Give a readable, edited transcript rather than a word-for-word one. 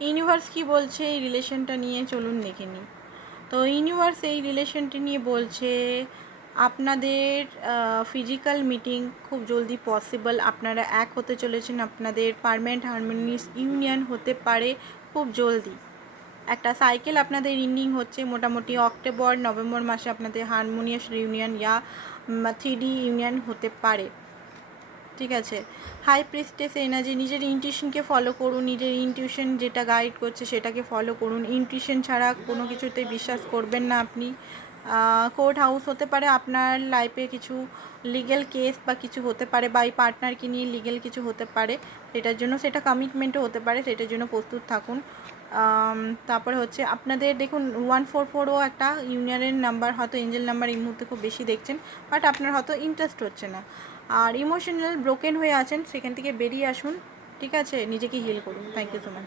Universe কি বলছে এই রিলেশনটা নিয়ে চলুন দেখে নিই। তো ইউনিভার্স এই রিলেশনটি নিয়ে বলছে আপনাদের ফিজিক্যাল মিটিং খুব জলদি পসিবল, আপনারা এক হতে চলেছেন, আপনাদের পারমানেন্ট হারমোনিয়াস ইউনিয়ন হতে পারে খুব জলদি। একটা সাইকেল আপনাদের ইন্ডিং হচ্ছে মোটামুটি অক্টোবর নভেম্বর মাসে আপনাদের হারমোনিয়াস ইউনিয়ন ইয়া 3D ইউনিয়ন হতে পারে, ঠিক আছে। হাই প্রিস্টেস এনার্জি, নিজের ইনটিউশনকে ফলো করুন, নিজের ইনটিউশন যেটা গাইড করছে সেটাকে ফলো করুন। ইনটিউশন ছাড়া কোনো কিছুতেই বিশ্বাস করবেন না আপনি। কোর্ট হাউস হতে পারে আপনার লাইফে, কিছু লিগেল কেস বা কিছু হতে পারে, বা এই পার্টনারকে নিয়ে লিগেল কিছু হতে পারে, সেটার জন্য সেটা কমিটমেন্টও হতে পারে, সেটার জন্য প্রস্তুত থাকুন। তারপরে হচ্ছে আপনাদের দেখুন 144ও একটা ইউনিয়নের নাম্বার, হয়তো এঞ্জেল নাম্বার এই মুহূর্তে খুব বেশি দেখছেন, বাট আপনার হয়তো ইন্টারেস্ট হচ্ছে না। আর ইমোশনাল ব্রোকেন হয়ে আছেন, সেখান থেকে বেরিয়ে আসুন, ঠিক আছে, নিজেকে হিল করুন। Thank you so much.